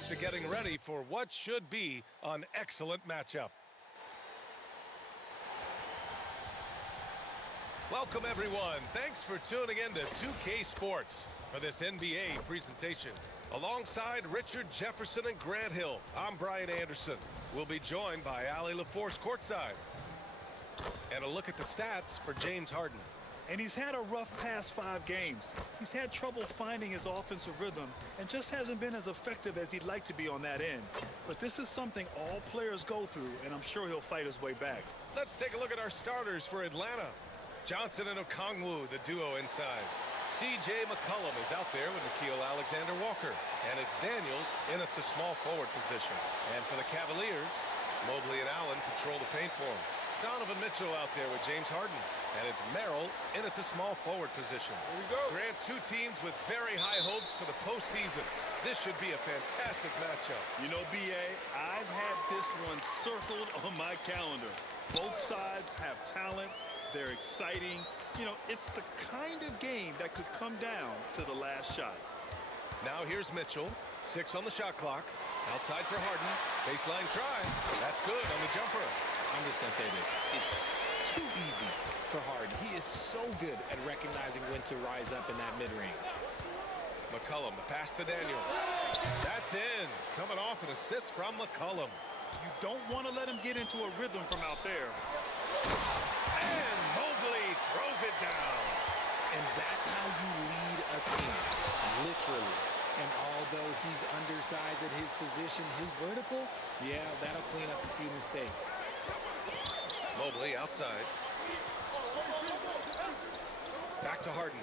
close to getting ready for what should be an excellent matchup. Welcome, everyone. Thanks for tuning in to 2K Sports for this NBA presentation. Alongside Richard Jefferson and Grant Hill, I'm Brian Anderson. We'll be joined by Allie LaForce courtside. And a look at the stats for James Harden. And he's had a rough past 5 games. He's had trouble finding his offensive rhythm and just hasn't been as effective as he'd like to be on that end. But this is something all players go through, and I'm sure he'll fight his way back. Let's take a look at our starters for Atlanta. Johnson and Okongwu, the duo inside. C.J. McCollum is out there with Nickeil Alexander-Walker. And it's Daniels in at the small forward position. And for the Cavaliers, Mobley and Allen control the paint for him. Donovan Mitchell out there with James Harden. And it's Merrill in at the small forward position. Here we go. Grant, 2 teams with very high hopes for the postseason. This should be a fantastic matchup. You know, B.A., I've had this one circled on my calendar. Both sides have talent. They're exciting. You know, it's the kind of game that could come down to the last shot. Now here's Mitchell. 6 on the shot clock. Outside for Harden. Baseline try. That's good on the jumper. I'm just going to say this. It's too easy for Harden. He is so good at recognizing when to rise up in that mid-range. McCollum, the pass to Daniels. That's in. Coming off an assist from McCollum. You don't want to let him get into a rhythm from out there. And Mobley throws it down. And that's how you lead a team, literally. And although he's undersized at his position, his vertical, yeah, that'll clean up a few mistakes. Mobley outside. Back to Harden.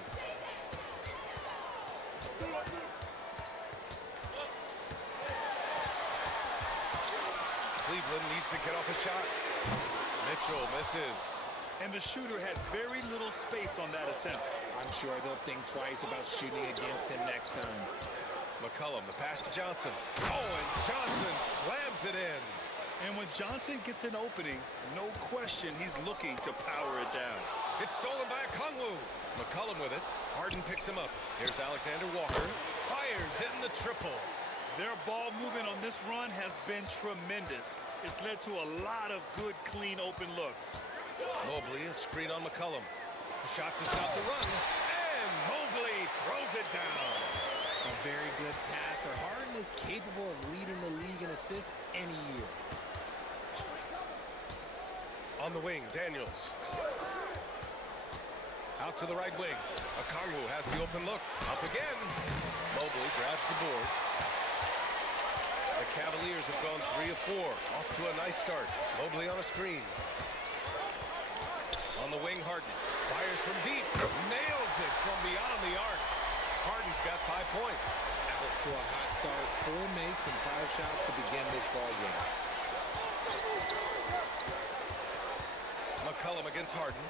Cleveland needs to get off a shot. Mitchell misses. And the shooter had very little space on that attempt. I'm sure they'll think twice about shooting against him next time. McCollum, the pass to Johnson. Oh, and Johnson slams it in. And when Johnson gets an opening, no question he's looking to power it down. It's stolen by Okongwu. McCollum with it. Harden picks him up. Here's Alexander Walker. Fires in the triple. Their ball movement on this run has been tremendous. It's led to a lot of good, clean, open looks. Mobley, a screen on McCollum. The shot to stop the run. And Mobley throws it down. A very good passer. Harden is capable of leading the league in assists any year. On the wing, Daniels. Out to the right wing. Okongwu has the open look. Up again. Mobley grabs the board. The Cavaliers have gone 3 of 4. Off to a nice start. Mobley on a screen. On the wing, Harden. Fires from deep. Nails it from beyond the arc. Harden's got 5 points. Out to a hot start. 4 makes and 5 shots to begin this ball game. McCollum against Harden.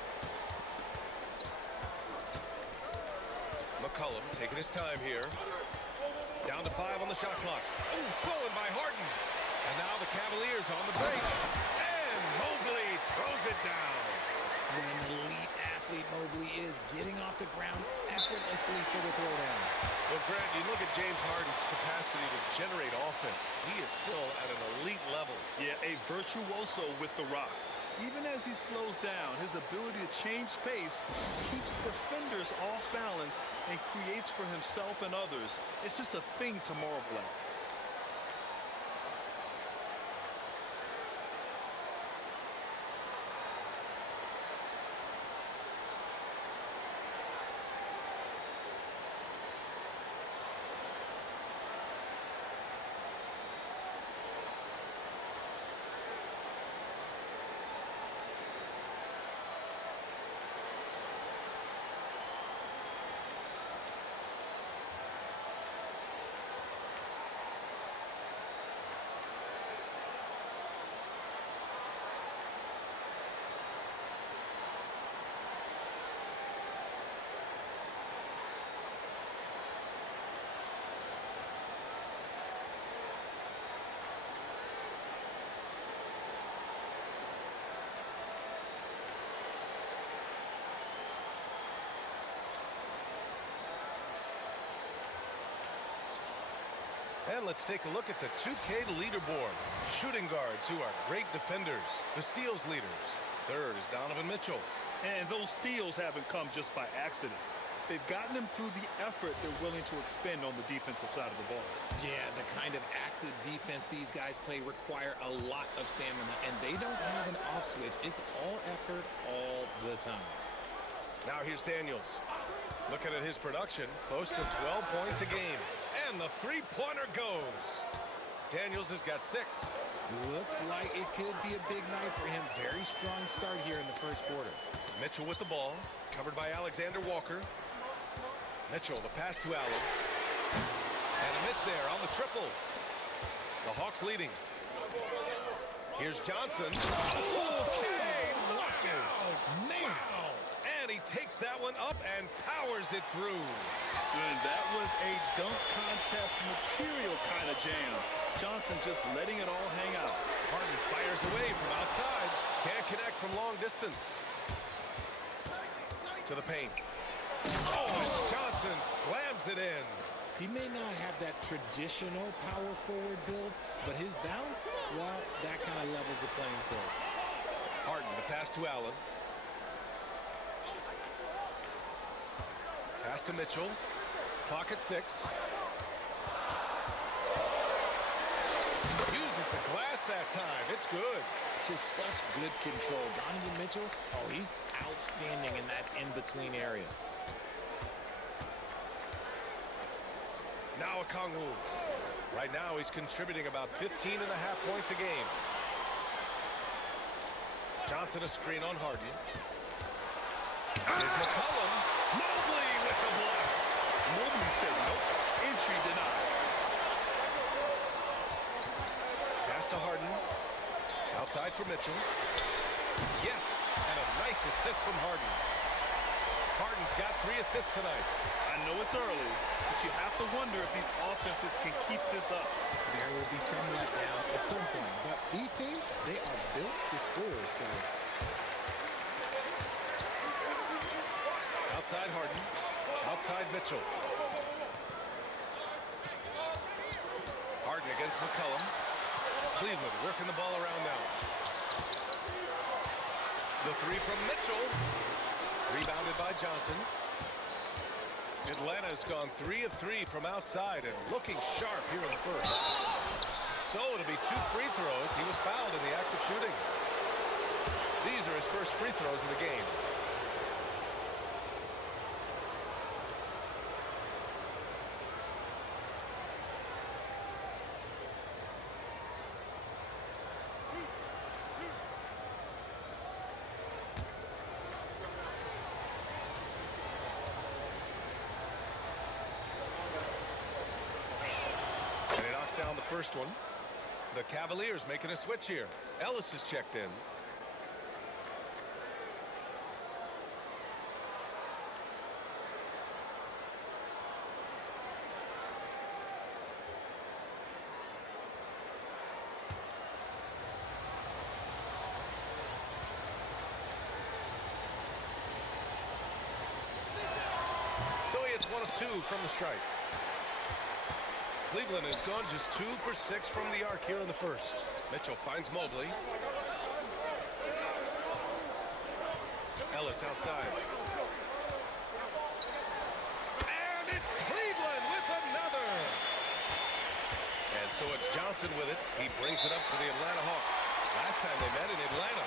McCollum taking his time here. Down to 5 on the shot clock. Oh, stolen by Harden. And now the Cavaliers on the break. And Mobley throws it down. What an elite athlete Mobley is, getting off the ground effortlessly for the throwdown. Well, Grant, you look at James Harden's capacity to generate offense. He is still at an elite level. Yeah, a virtuoso with the rock. Even as he slows down, his ability to change pace keeps defenders off balance and creates for himself and others. It's just a thing to marvel at. let's take a look at the 2K leaderboard. Shooting guards who are great defenders. The steals leaders. Third is Donovan Mitchell. And those steals haven't come just by accident. They've gotten them through the effort they're willing to expend on the defensive side of the ball. Yeah, the kind of active defense these guys play require a lot of stamina, and they don't have an off switch. It's all effort all the time. Now here's Daniels. Looking at his production, close to 12 points a game. And the three-pointer goes. Daniels has got 6. Looks like it could be a big night for him. Very strong start here in the first quarter. Mitchell with the ball, covered by Alexander Walker. Mitchell, the pass to Allen. And a miss there on the triple. The Hawks leading. Here's Johnson. Okay, look out. Man. Wow. And he takes that one up and powers it through. And that was a dunk contest material kind of jam. Johnson just letting it all hang out. Harden fires away from outside. Can't connect from long distance. To the paint. Oh, and Johnson slams it in. He may not have that traditional power forward build, but his bounce, well, that kind of levels the playing field. Harden, the pass to Allen. Pass to Mitchell. Clock at 6. Uses the glass that time. It's good. Just such good control. Donovan Mitchell, oh, he's outstanding in that in-between area. Now Okongwu. Right now he's contributing about 15.5 points a game. Johnson a screen on Harden. Here's McCollum. Mobley with the block. Mobley said nope. Entry denied. Pass to Harden. Outside for Mitchell. Yes, and a nice assist from Harden. Harden's got 3 assists tonight. I know it's early, but you have to wonder if these offenses can keep this up. There will be some letdown at some point, but these teams, they are built to score, so. Outside Harden. Outside Mitchell. Harden against McCollum. Cleveland working the ball around now. The 3 from Mitchell. Rebounded by Johnson. Atlanta's gone 3 of 3 from outside and looking sharp here in the first. So it'll be 2 free throws. He was fouled in the act of shooting. These are his first free throws of the game. Down the first one. The Cavaliers making a switch here. Ellis is checked in. So he hits 1 of 2 from the stripe. Cleveland has gone just 2 for 6 from the arc here in the first. Mitchell finds Mobley. Ellis outside. And it's Cleveland with another. And so it's Johnson with it. He brings it up for the Atlanta Hawks. Last time they met in Atlanta.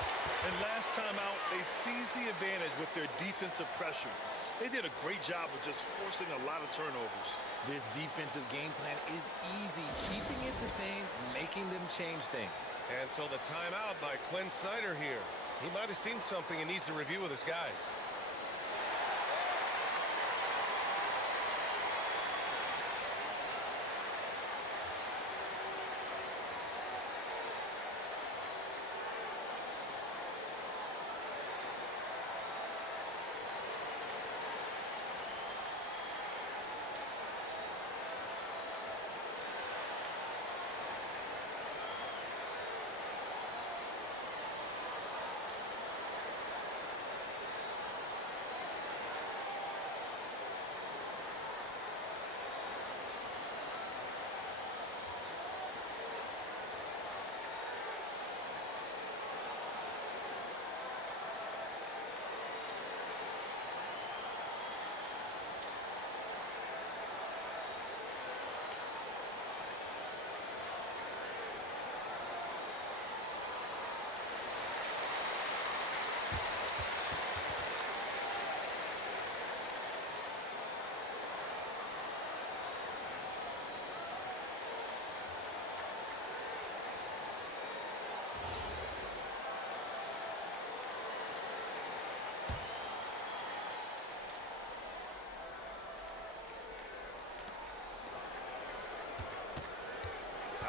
And last time out, they seized the advantage with their defensive pressure. They did a great job of just forcing a lot of turnovers. This defensive game plan is easy, keeping it the same, making them change things. And so the timeout by Quinn Snyder here. He might have seen something and needs to review with his guys.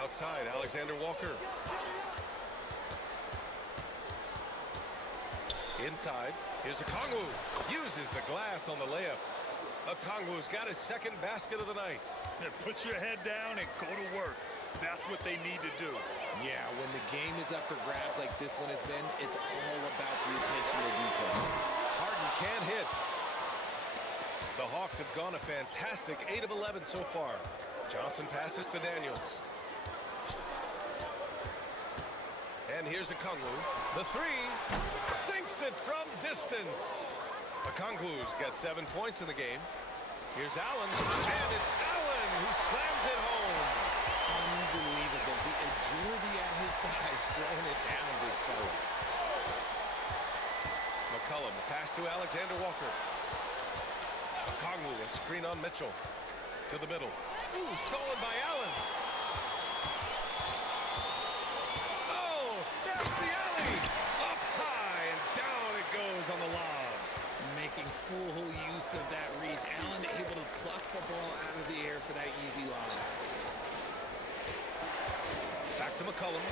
Outside, Alexander Walker. Inside, here's Okongwu. Uses the glass on the layup. Okongwu's got his second basket of the night. Put your head down and go to work. That's what they need to do. Yeah, when the game is up for grabs like this one has been, it's all about the attention to detail. Harden can't hit. The Hawks have gone a fantastic 8 of 11 so far. Johnson passes to Daniels. And here's Okongwu. The three sinks it from distance. Okongwu's got 7 points in the game. Here's Allen, and it's Allen who slams it home. Unbelievable. The agility at his size, throwing it down, big fella. McCollum, the pass to Alexander Walker. Okongwu, a screen on Mitchell. To the middle. Ooh, stolen by Allen. Oh, that's the alley. Up high, and down it goes on the lob. Making full use of that reach. Allen able to pluck the ball out of the air for that easy lob. Back to McCollum.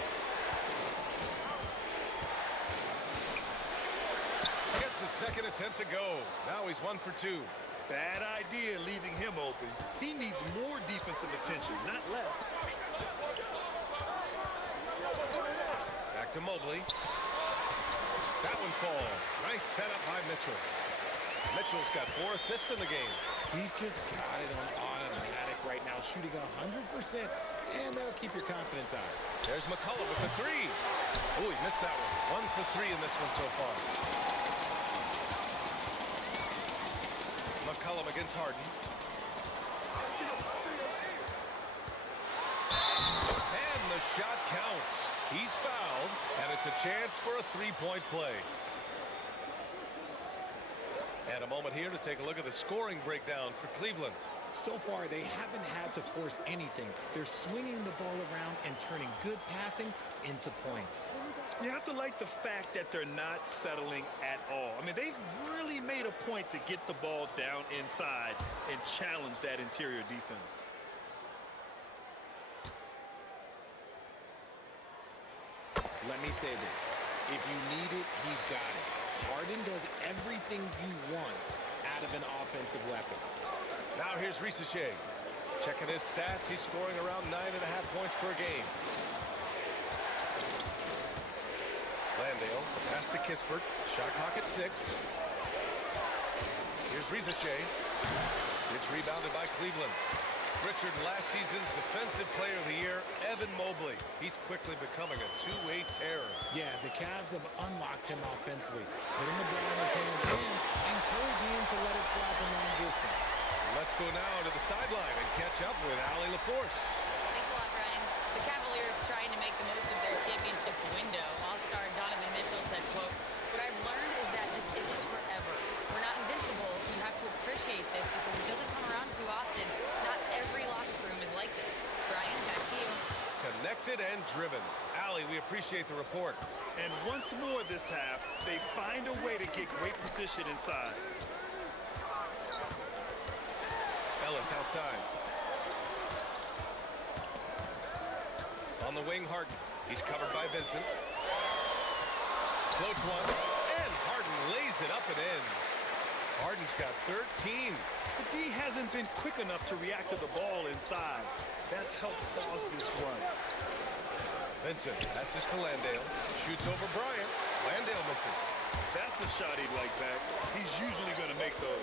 Gets a second attempt to go. Now he's 1 for 2. Bad idea leaving him open. He needs more defensive attention, not less. Back to Mobley. That one falls. Nice setup by Mitchell. Mitchell's got 4 assists in the game. He's just got it on automatic right now, shooting 100%, and that'll keep your confidence high. There's McCollum with the three. Oh, he missed that one. 1 for 3 in this one so far. McCollum against Harden. And the shot counts. He's fouled, and it's a chance for a three-point play. And a moment here to take a look at the scoring breakdown for Cleveland. So far, they haven't had to force anything. They're swinging the ball around and turning good passing into points. You have to like the fact that they're not settling at all. I mean, they've really made a point to get the ball down inside and challenge that interior defense. Let me say this. If you need it, he's got it. Harden does everything you want out of an offensive weapon. Now here's Risacher. Checking his stats, he's scoring around 9.5 points per game. Landale, pass to Kispert. Shot clock at 6. Here's Risacher. It's rebounded by Cleveland. Richard, last season's Defensive Player of the Year, Evan Mobley. He's quickly becoming a two-way terror. Yeah, the Cavs have unlocked him offensively, putting the ball in his hands and encouraging him to let it fly from long distance. Let's go now to the sideline and catch up with Allie LaForce. Thanks a lot, Brian. The Cavaliers trying to make the most of their championship window. All-star Donovan Mitchell said, quote, "What I've learned is that this isn't forever. We're not invincible. You have to appreciate this because it doesn't come around too often. Not every locker room is like this." Brian, back to you. Connected and driven. Allie, we appreciate the report. And once more this half, they find a way to get great position inside. Ellis outside. On the wing, Harden. He's covered by Vincent. Floats one, and Harden lays it up and in. Harden's got 13. The D hasn't been quick enough to react to the ball inside. That's helped cause this run. Vincent passes to Landale. Shoots over Bryant. Landale misses. That's a shot he'd like back. He's usually going to make those.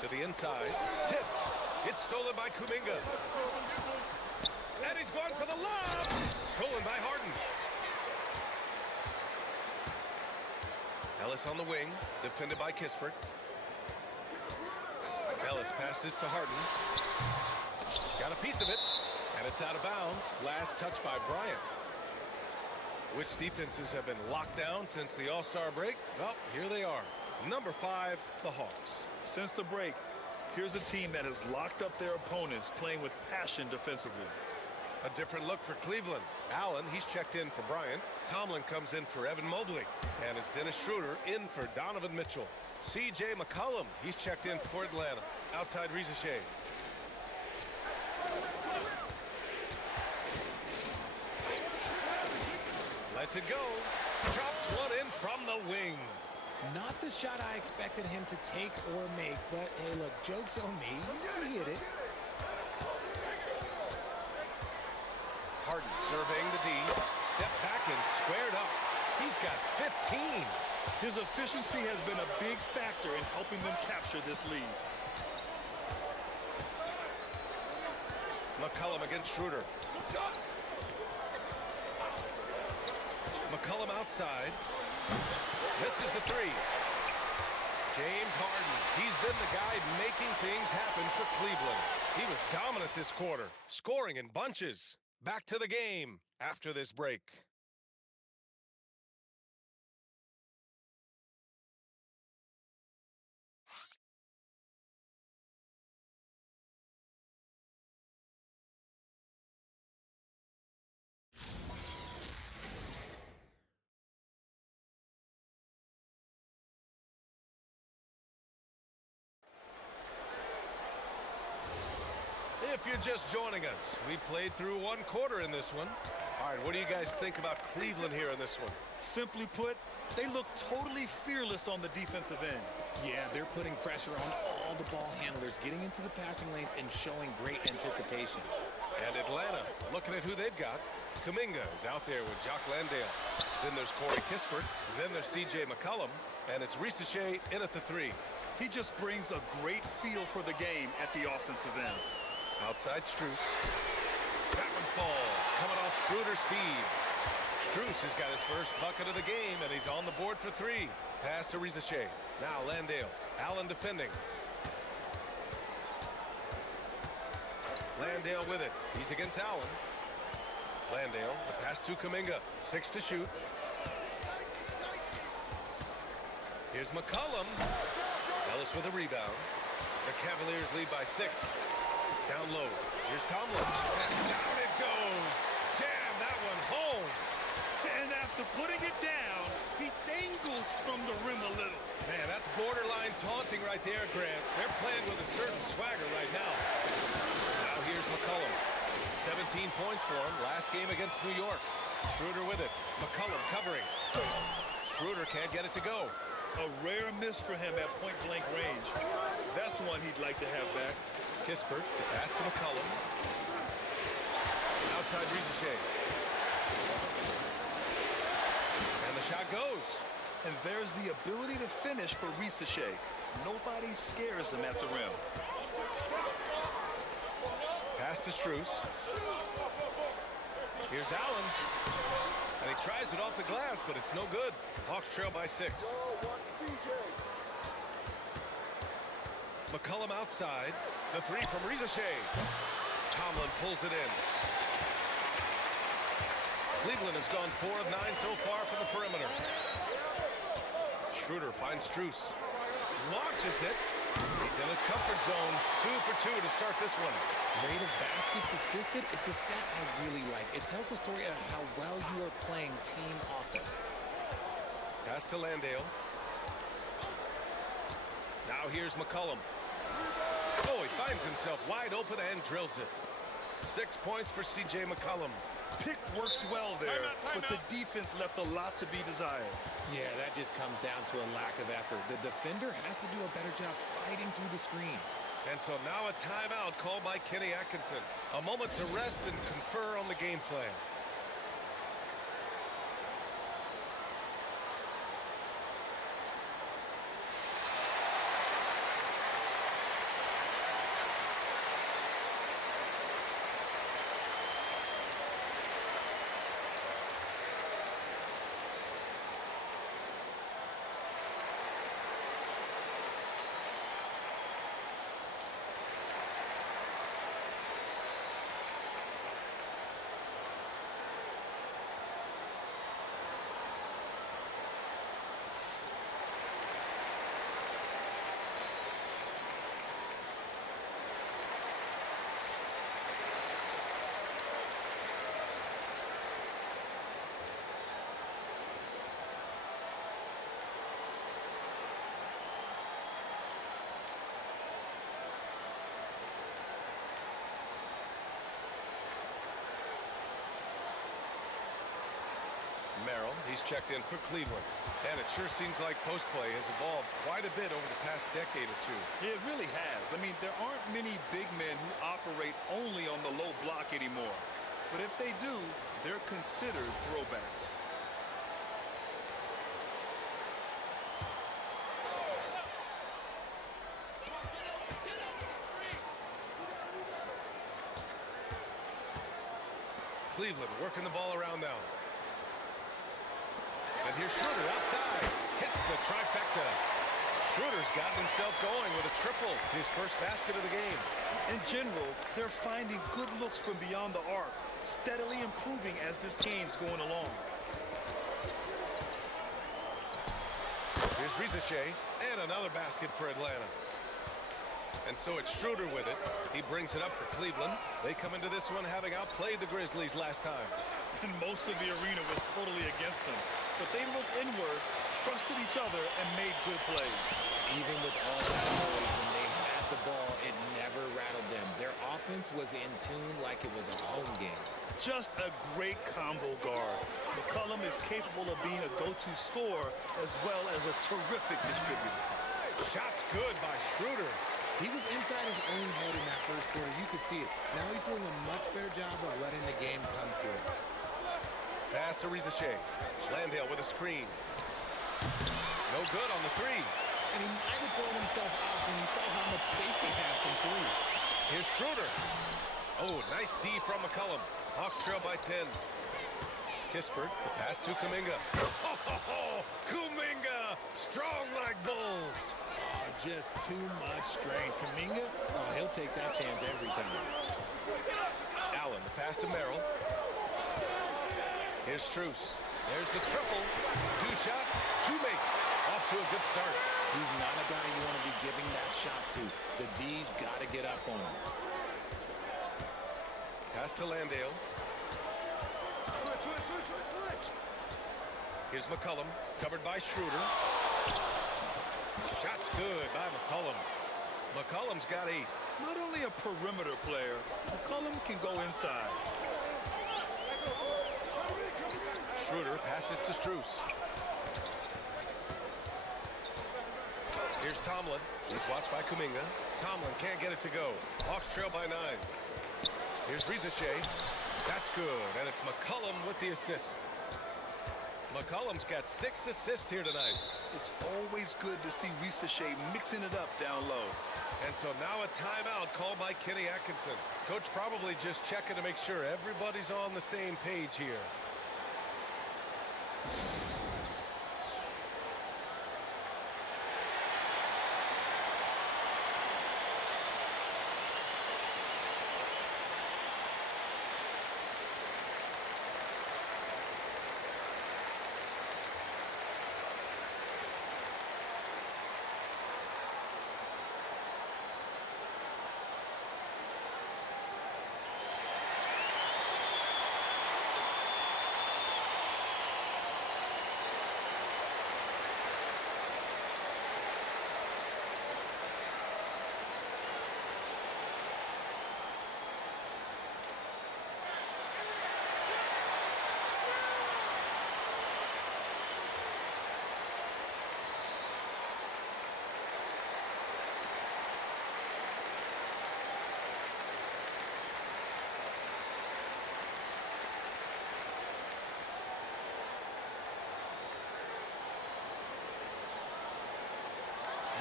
To the inside. Tipped. It's stolen by Kuminga. And he's going for the lob. Stolen by Harden. Ellis on the wing. Defended by Kispert. Ellis passes to Harden. Got a piece of it. And it's out of bounds. Last touch by Bryant. Which defenses have been locked down since the All-Star break? Well, here they are. Number 5, the Hawks. Since the break, here's a team that has locked up their opponents, playing with passion defensively. A different look for Cleveland. Allen, he's checked in for Bryant. Tomlin comes in for Evan Mobley. And it's Dennis Schroeder in for Donovan Mitchell. C.J. McCollum, he's checked in for Atlanta. Outside Risacher. lets it go. Drops one in from the wing. Not the shot I expected him to take or make, but hey, look, joke's on me. He hit it. Harden surveying the D. Step back and squared up. He's got 15. His efficiency has been a big factor in helping them capture this lead. McCollum against Schroeder. McCollum outside. Misses the three. James Harden. He's been the guy making things happen for Cleveland. He was dominant this quarter, scoring in bunches. Back to the game after this break. If you're just joining us, we played through one quarter in this one. All right, what do you guys think about Cleveland here in this one? Simply put, they look totally fearless on the defensive end. Yeah, they're putting pressure on all the ball handlers, getting into the passing lanes and showing great anticipation. And Atlanta, looking at who they've got. Kuminga is out there with Jock Landale. Then there's Corey Kispert. Then there's C.J. McCollum. And it's Risache in at the three. He just brings a great feel for the game at the offensive end. Outside Strus. That one falls. Coming off Schroeder's feed. Strus has got his first bucket of the game, and he's on the board for three. Pass to Risache. Now Landale. Allen defending. Landale with it. He's against Allen. Landale. The pass to Kuminga. 6 to shoot. Here's McCollum. Ellis with a rebound. The Cavaliers lead by 6. Down low. Here's Tomlin. And down it goes. Jam that one home. And after putting it down, he dangles from the rim a little. Man, that's borderline taunting right there, Grant. They're playing with a certain swagger right now. Now here's McCollum. 17 points for him last game against New York. Schroeder with it. McCollum covering. Schroeder can't get it to go. A rare miss for him at point-blank range. That's one he'd like to have back. Kispert, the pass to McCollum. Outside Risache. And the shot goes. And there's the ability to finish for Risache. Nobody scares him at the rim. Pass to Strus. Here's Allen. And he tries it off the glass, but it's no good. Hawks trail by 6. McCollum outside. The three from Risache. Tomlin pulls it in. Cleveland has gone 4 of 9 so far from the perimeter. Schroeder finds Strus. Launches it. He's in his comfort zone. 2 for 2 to start this one. Rate of baskets assisted, it's a stat I really like. It tells the story of how well you are playing team offense. Pass to Landale. Now here's McCollum. Oh, he finds himself wide open and drills it. 6 points for C.J. McCollum. Pick works well there, but the defense left a lot to be desired. Yeah, that just comes down to a lack of effort. The defender has to do a better job fighting through the screen. And so now a timeout called by Kenny Atkinson. A moment to rest and confer on the game plan. Merrill, he's checked in for Cleveland. And it sure seems like post play has evolved quite a bit over the past decade or two. It really has. I mean, there aren't many big men who operate only on the low block anymore. But if they do, they're considered throwbacks. Cleveland working the ball around now. And here's Schroeder outside. Hits the trifecta. Schroeder's gotten himself going with a triple. His first basket of the game. In general, they're finding good looks from beyond the arc, steadily improving as this game's going along. Here's Rizachet, and another basket for Atlanta. And so it's Schroeder with it. He brings it up for Cleveland. They come into this one having outplayed the Grizzlies last time. And most of the arena was totally against them. But they looked inward, trusted each other, and made good plays. Even with all that noise, when they had the ball, it never rattled them. Their offense was in tune like it was a home game. Just a great combo guard. McCollum is capable of being a go-to scorer as well as a terrific distributor. Shot's good by Schroeder. He was inside his own head in that first quarter. You could see it. Now he's doing a much better job of letting the game come to him. Pass to Rizachet. Landale with a screen. No good on the three. And he might have thrown himself off when he saw how much space he had from three. Here's Schroeder. Oh, nice D from McCollum. Hawks trail by 10. Kispert, the pass to Kuminga. Oh, Kuminga! Strong like bull. Oh, just too much strength. Kuminga, oh, he'll take that chance every time. Allen, the pass to Merrill. Here's Strus. There's the triple. 2 shots, 2 makes. Off to a good start. He's not a guy you want to be giving that shot to. The D's got to get up on him. Pass to Landale. Switch. Here's McCollum, covered by Schroeder. Shot's good by McCollum. McCollum's got 8. Not only a perimeter player, McCollum can go inside. Schroeder passes to Strus. Here's Tomlin. He's watched by Kuminga. Tomlin can't get it to go. Hawks trail by 9. Here's Rizachet. That's good, and it's McCollum with the assist. McCollum's got 6 assists here tonight. It's always good to see Rizachet mixing it up down low. And so now a timeout called by Kenny Atkinson. Coach probably just checking to make sure everybody's on the same page here.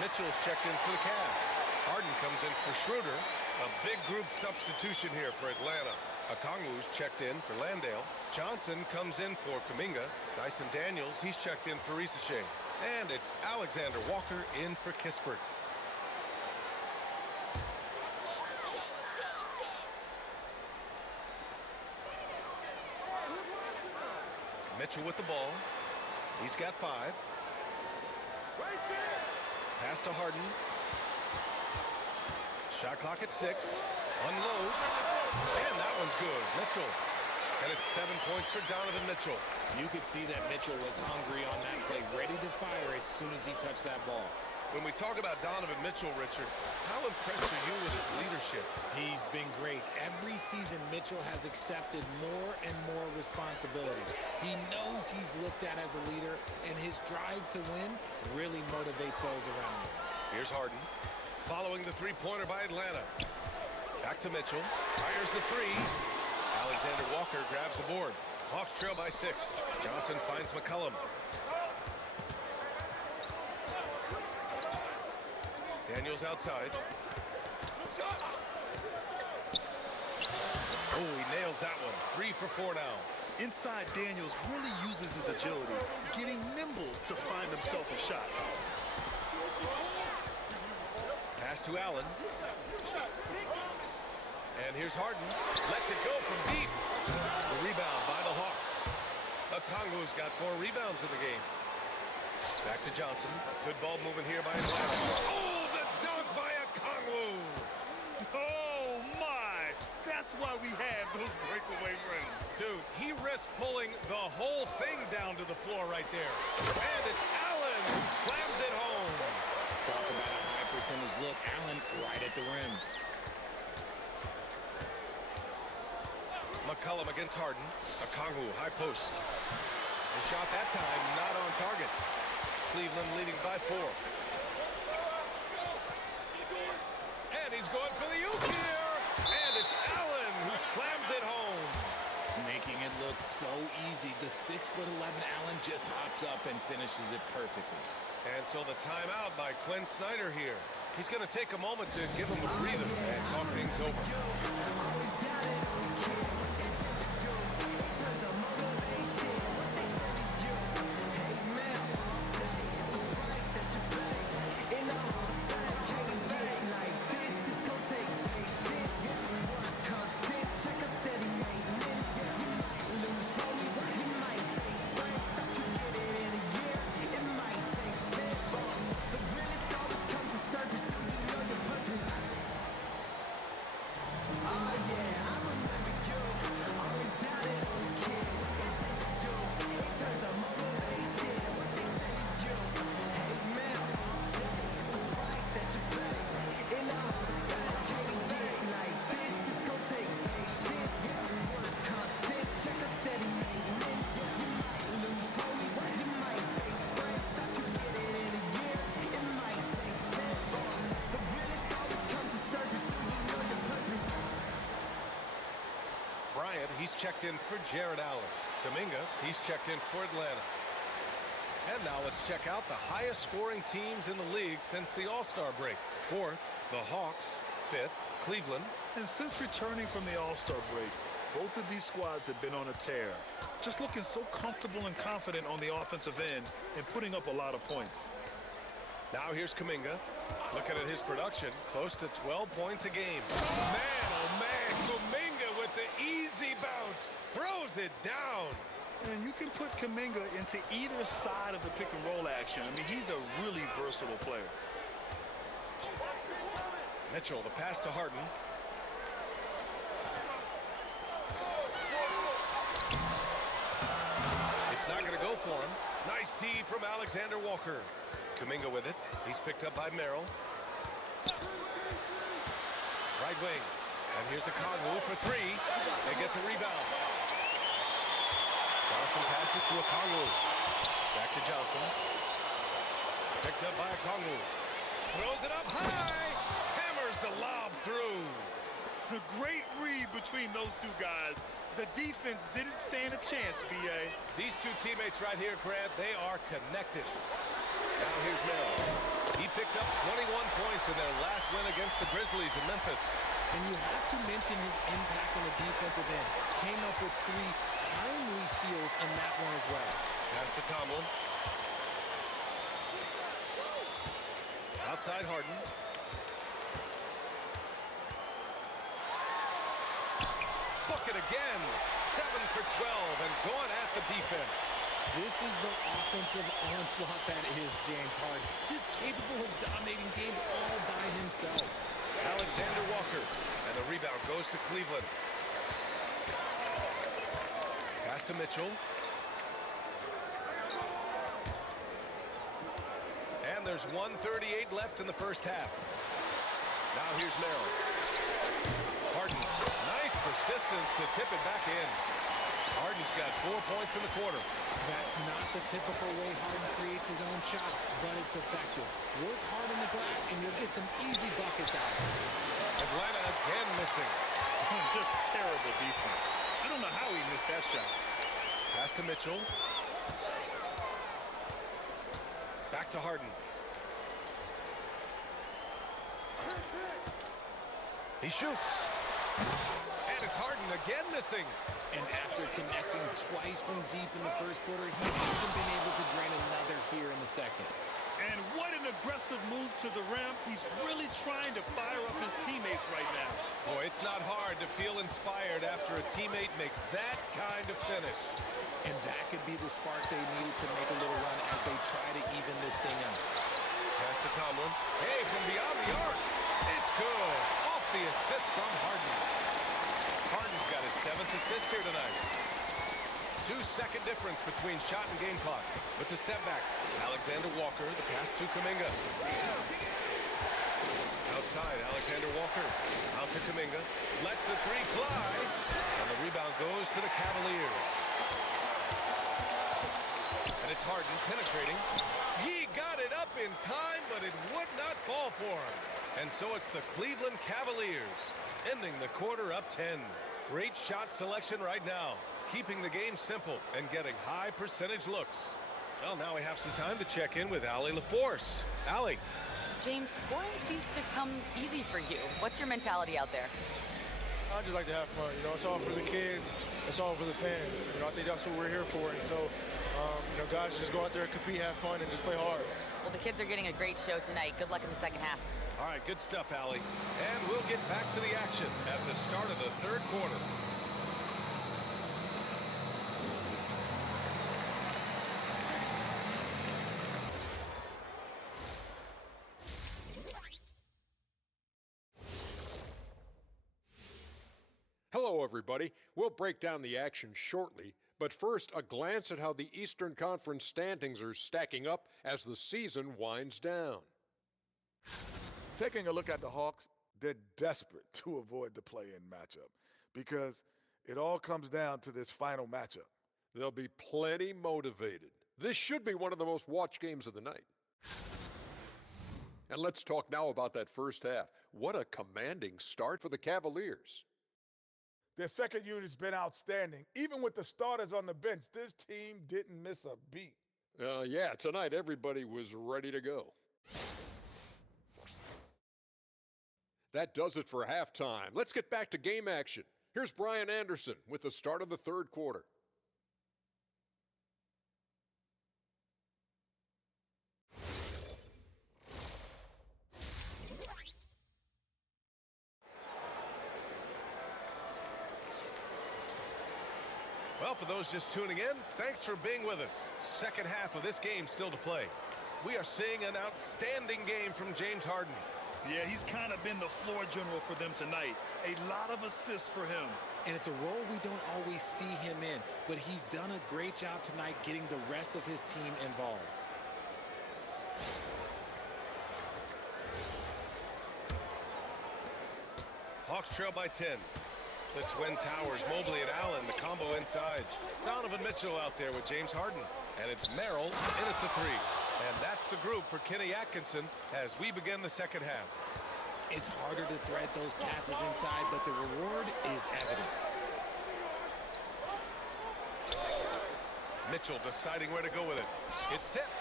Mitchell's checked in for the Cavs. Harden comes in for Schroeder. A big group substitution here for Atlanta. Okongwu's checked in for Landale. Johnson comes in for Kuminga. Dyson Daniels, he's checked in for Rizachet. And it's Alexander Walker in for Kispert. Mitchell with the ball. He's got 5. Pass to Harden. Shot clock at 6. Unloads. And that one's good. Mitchell. And it's 7 points for Donovan Mitchell. You could see that Mitchell was hungry on that play, ready to fire as soon as he touched that ball. When we talk about Donovan Mitchell, Richard, how impressed are you with his leadership? He's been great. Every season, Mitchell has accepted more and more responsibility. He knows he's looked at as a leader, and his drive to win really motivates those around him. Here's Harden, following the three-pointer by Atlanta. Back to Mitchell, fires the three. Alexander Walker grabs the board. Hawks trail by 6. Johnson finds McCollum. Daniels outside. Oh, he nails that one. 3 for 4 now. Inside, Daniels really uses his agility, getting nimble to find himself a shot. Pass to Allen. And here's Harden. Lets it go from deep. The rebound by the Hawks. Okongwu's got 4 rebounds in the game. Back to Johnson. Good ball movement here by Atlanta. Oh, the dunk by Okongwu. Oh, my! That's why we have those breakaway rims. Dude, he risks pulling the whole thing down to the floor right there. And it's Allen who slams it home. Talk about a high percentage look. Allen right at the rim. McCollum against Harden. Okongwu, high post. The shot that time not on target. Cleveland leading by 4. And he's going for the oop here. And it's Allen who slams it home. Making it look so easy. The 6'11" Allen just hops up and finishes it perfectly. And so the timeout by Quinn Snyder here. He's going to take a moment to give him a breather and talk things over. He's checked in for Jared Allen. Kuminga, he's checked in for Atlanta. And now let's check out the highest scoring teams in the league since the All-Star break. 4th, the Hawks. 5th, Cleveland. And since returning from the All-Star break, both of these squads have been on a tear. Just looking so comfortable and confident on the offensive end and putting up a lot of points. Now here's Kuminga. Looking at his production, close to 12 points a game. Man, oh man, Kuminga with the easy bounce. Throws it down. And you can put Kuminga into either side of the pick and roll action. I mean, he's a really versatile player. Mitchell, the pass to Harden. It's not going to go for him. Nice D from Alexander Walker. Kuminga with it. He's picked up by Merrill. Right wing. And here's Okongwu for 3. They get the rebound. Johnson passes to Okongwu. Back to Johnson. Picked up by Okongwu. Throws it up high. Hammers the lob through. A great read between those two guys. The defense didn't stand a chance, B.A. These two teammates right here, Grant, they are connected. Now here's Merrill. He picked up 21 points in their last win against the Grizzlies in Memphis. And you have to mention his impact on the defensive end. Came up with 3 timely steals in that one as well. Pass to Tomlin. Outside Harden. Bucket again. 7 for 12 and going at the defense. This is the offensive onslaught that is James Harden. Just capable of dominating games all by himself. Alexander Walker. And the rebound goes to Cleveland. Pass to Mitchell. And And there's 1:38 left in the first half. Now here's Merrill. Harden, nice persistence to tip it back in. Harden's got 4 points in the quarter. That's not the typical way Harden creates his own shot, but it's effective. Work hard in the glass, and you'll get some easy buckets out of it. Atlanta again missing. Just terrible defense. I don't know how he missed that shot. Pass to Mitchell. Back to Harden. He shoots. And it's Harden again missing. And after connecting twice from deep in the first quarter, he hasn't been able to drain another here in the second. And what an aggressive move to the rim. He's really trying to fire up his teammates right now. Boy, it's not hard to feel inspired after a teammate makes that kind of finish. And that could be the spark they needed to make a little run as they try to even this thing out. Pass to Tomlin. Hey, from beyond the arc. It's good. Off the assist from Harden. Harden's got his 7th assist here tonight. 2-second difference between shot and game clock. With the step back, Alexander Walker, the pass to Kuminga. Outside, Alexander Walker. Out to Kuminga. Lets the three fly. And the rebound goes to the Cavaliers. And it's Harden penetrating. He got it up in time, but it would not fall for him. And so it's the Cleveland Cavaliers ending the quarter up 10. Great shot selection right now, keeping the game simple and getting high percentage looks. Well, now we have some time to check in with Allie LaForce. Allie. James, scoring seems to come easy for you. What's your mentality out there? I just like to have fun. You know, it's all for the kids. It's all for the fans. You know, I think that's what we're here for. And so, you know, guys, just go out there, compete, have fun, and just play hard. Well, the kids are getting a great show tonight. Good luck in the second half. All right, good stuff, Allie. And we'll get back to the action at the start of the third quarter. Hello, everybody. We'll break down the action shortly, but first, a glance at how the Eastern Conference standings are stacking up as the season winds down. Taking a look at the Hawks, they're desperate to avoid the play-in matchup because it all comes down to this final matchup. They'll be plenty motivated. This should be one of the most watched games of the night. And let's talk now about that first half. What a commanding start for the Cavaliers. Their second unit's been outstanding. Even with the starters on the bench, this team didn't miss a beat. Yeah, tonight everybody was ready to go. That does it for halftime. Let's get back to game action. Here's Brian Anderson with the start of the third quarter. Well, for those just tuning in, thanks for being with us. Second half of this game still to play. We are seeing an outstanding game from James Harden. Yeah, he's kind of been the floor general for them tonight. A lot of assists for him. And it's a role we don't always see him in, but he's done a great job tonight getting the rest of his team involved. Hawks trail by 10. The Twin Towers, Mobley and Allen, the combo inside. Donovan Mitchell out there with James Harden. And it's Merrill in at the three. And that's the group for Kenny Atkinson as we begin the second half. It's harder to thread those passes inside, but the reward is evident. Mitchell deciding where to go with it. It's tipped.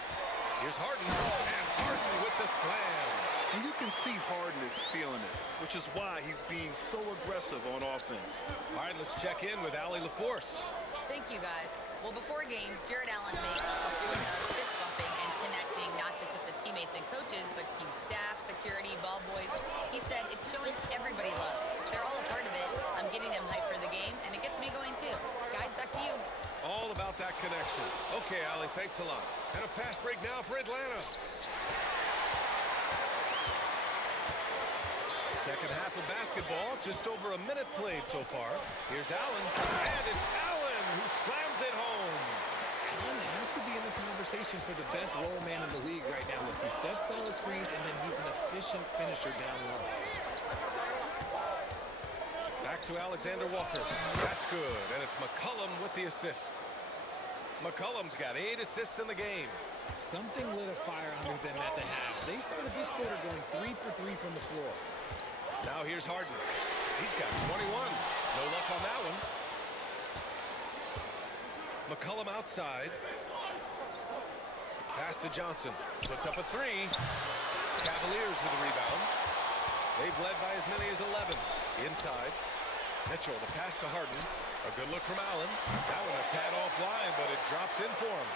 Here's Harden. And Harden with the slam. And you can see Harden is feeling it, which is why he's being so aggressive on offense. All right, let's check in with Allie LaForce. Thank you, guys. Well, before games, Jared Allen makes a point of fist bumping and connecting not just with the teammates and coaches, but team staff, security, ball boys. He said it's showing everybody love. They're all a part of it. I'm getting them hyped for the game, and it gets me going too. Guys, back to you. All about that connection. Okay, Allie, thanks a lot. And a fast break now for Atlanta. Second half of basketball, just over a minute played so far. Here's Allen, and it's Allen who slams it home. Allen has to be in the conversation for the best roll man in the league right now. Look, he sets solid screens, and then he's an efficient finisher down low. Back to Alexander Walker. That's good, and it's McCollum with the assist. McCollum's got 8 assists in the game. Something lit a fire under them at the half. They started this quarter going 3 for 3 from the floor. Now here's Harden. He's got 21. No luck on that one. McCollum outside. Pass to Johnson. Puts up a 3. Cavaliers with the rebound. They've led by as many as 11. Inside. Mitchell, the pass to Harden. A good look from Allen. That one a tad offline, but it drops in for him.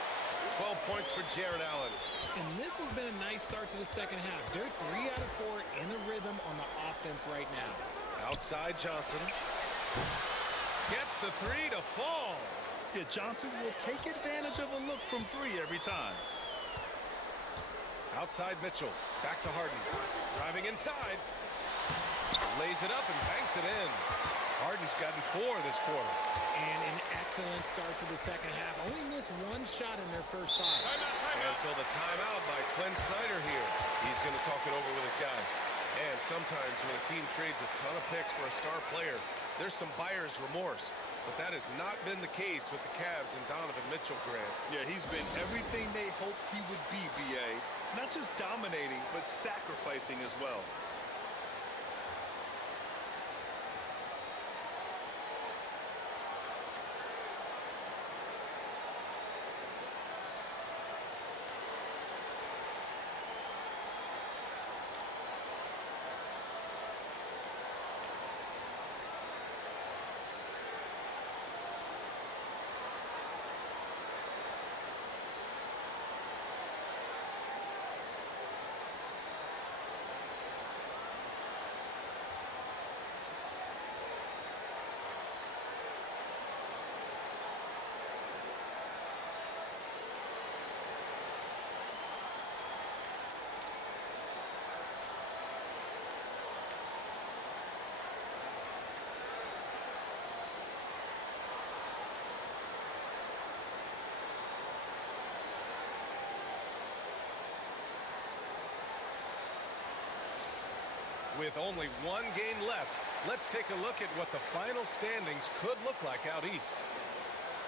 12 points for Jared Allen. And this has been a nice start to the second half. They're 3 out of 4 in the rhythm on the offense right now. Outside Johnson. Gets the 3 to fall. Yeah, Johnson will take advantage of a look from 3 every time. Outside Mitchell. Back to Harden. Driving inside. Lays it up and banks it in. Harden's gotten 4 this quarter. And an excellent start to the second half. Only missed 1 shot in their first 5. And so the timeout by Quinn Snyder here. He's going to talk it over with his guys. And sometimes when a team trades a ton of picks for a star player, there's some buyer's remorse. But that has not been the case with the Cavs and Donovan Mitchell, Grant. Yeah, he's been everything they hoped he would be, B.A. Not just dominating, but sacrificing as well. With only 1 game left, let's take a look at what the final standings could look like out east.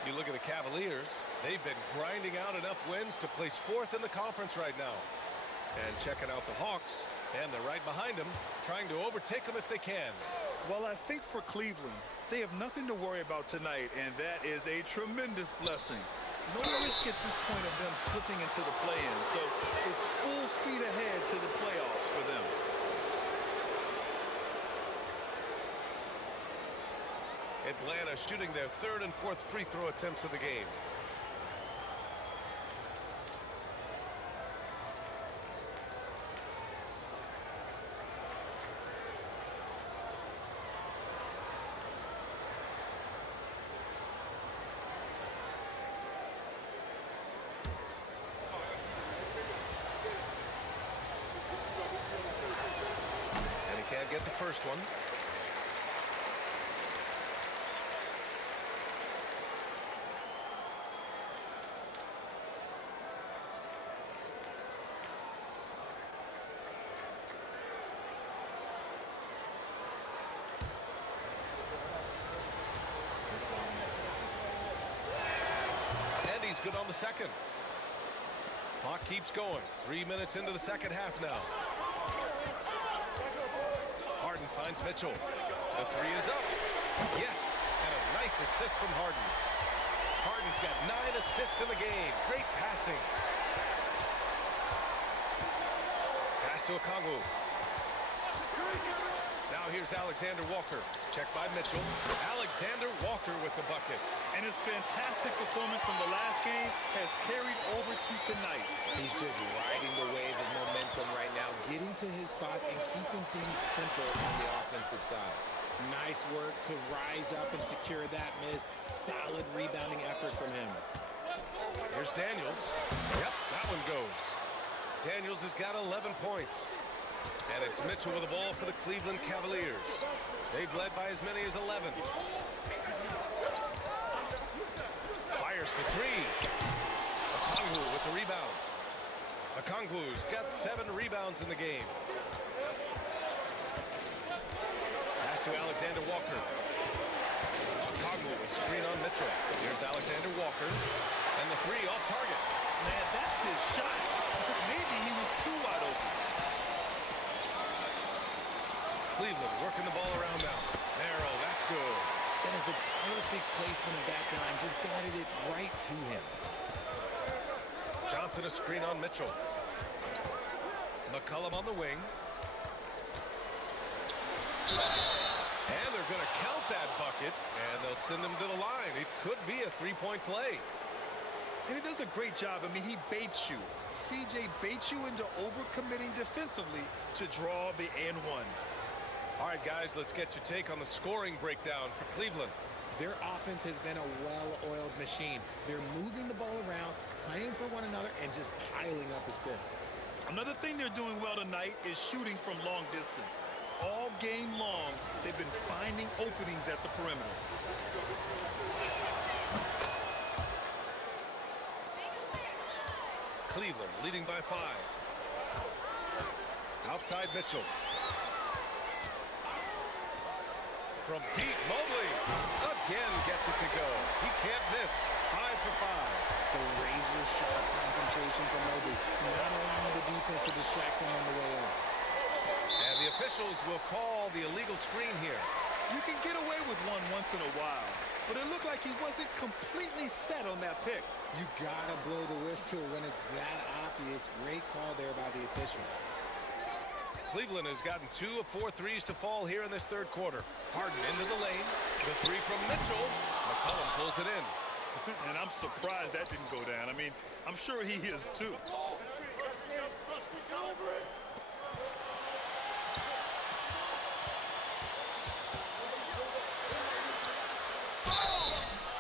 You look at the Cavaliers, they've been grinding out enough wins to place 4th in the conference right now. And checking out the Hawks, and they're right behind them, trying to overtake them if they can. Well, I think for Cleveland, they have nothing to worry about tonight, and that is a tremendous blessing. No risk at this point of them slipping into the play-in, so it's full speed ahead to the playoffs for them. Atlanta shooting their 3rd and 4th free throw attempts of the game. And he can't get the first one. Good on the second. Clock keeps going. 3 minutes into the second half now. Harden finds Mitchell. The 3 is up. Yes, and a nice assist from Harden. Harden's got 9 assists in the game. Great passing. Pass to Okongwu. Now here's Alexander Walker. Checked by Mitchell. Alexander Walker with the bucket. And his fantastic performance from the last game has carried over to tonight. He's just riding the wave of momentum right now, getting to his spots and keeping things simple on the offensive side. Nice work to rise up and secure that miss. Solid rebounding effort from him. Here's Daniels. Yep, that one goes. Daniels has got 11 points. And it's Mitchell with the ball for the Cleveland Cavaliers. They've led by as many as 11. Fires for 3. the rebound. Okongwu's got 7 rebounds in the game. Pass to Alexander Walker. Okongwu with screen on Mitchell. Here's Alexander Walker. And the 3 off target. Man, that's his shot. Maybe he was too wide open. Cleveland working the ball around now. Narrow, that's good. That is a perfect placement of that dime. Just guided it right to him. Johnson a screen on Mitchell. McCollum on the wing. And they're going to count that bucket, and they'll send him to the line. It could be a 3-point play. And he does a great job. I mean, he baits you. CJ baits you into overcommitting defensively to draw the and 1. All right, guys, let's get your take on the scoring breakdown for Cleveland. Their offense has been a well-oiled machine. They're moving the ball around, playing for one another, and just piling up assists. Another thing they're doing well tonight is shooting from long distance. All game long, they've been finding openings at the perimeter. Cleveland leading by 5. Outside Mitchell. From deep, Mobley again gets it to go. He can't miss. 5 for 5. The razor-sharp concentration from Mobley, not allowing the defense to distract him on the way in. And the officials will call the illegal screen here. You can get away with one once in a while, but it looked like he wasn't completely set on that pick. You gotta blow the whistle when it's that obvious. Great call there by the official. Cleveland has gotten 2 of 4 threes to fall here in this third quarter. Harden into the lane. The 3 from Mitchell. McCollum pulls it in. And I'm surprised that didn't go down. I mean, I'm sure he is too.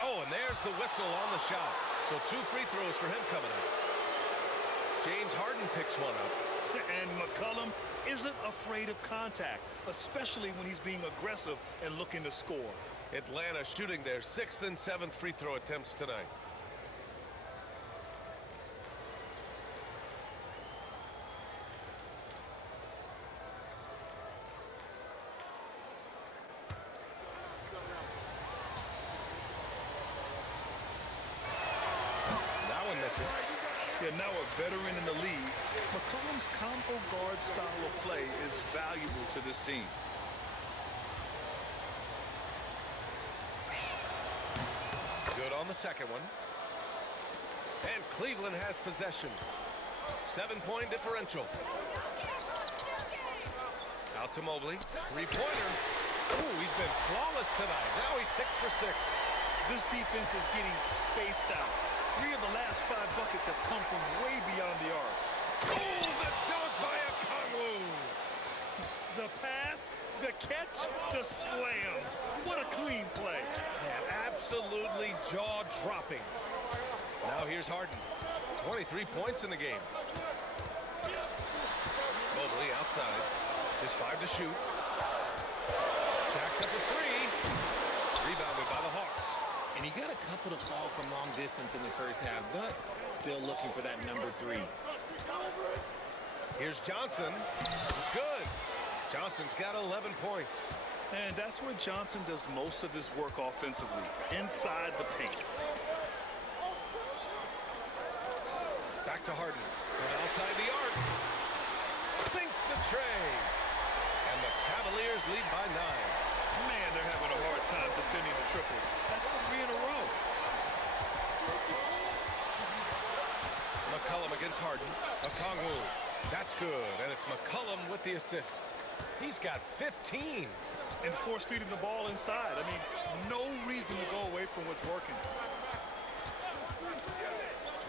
Oh, and there's the whistle on the shot. So 2 free throws for him coming up. James Harden picks one up. And McCollum isn't afraid of contact, especially when he's being aggressive and looking to score. Atlanta shooting their 6th and 7th free throw attempts tonight. That one misses. Yeah, now a veteran in the league, McCollum's combo guard style of play is valuable to this team. Good on the second one. And Cleveland has possession. 7-point differential. Out to Mobley. 3-pointer. Ooh, he's been flawless tonight. Now he's 6 for 6. This defense is getting spaced out. 3 of the last 5 buckets have come from way beyond the arc. Oh, the dunk by Okongwu. The pass, the catch, the slam. What a clean play. Man, absolutely jaw-dropping. Now here's Harden. 23 points in the game. Mobley outside. Just 5 to shoot. Jacks up at 3. Rebounded by the Hawks. And he got a couple to fall from long distance in the first half, but still looking for that number 3. Here's Johnson. It's good. Johnson's got 11 points. And that's where Johnson does most of his work offensively, inside the paint. Back to Harden. From outside the arc. Sinks the tray. And the Cavaliers lead by 9. Man, they're having a hard time defending the triple. That's 3 in a row. McCollum against Harden. Okongwu. That's good. And it's McCollum with the assist. He's got 15. And force feeding the ball inside. I mean, no reason to go away from what's working.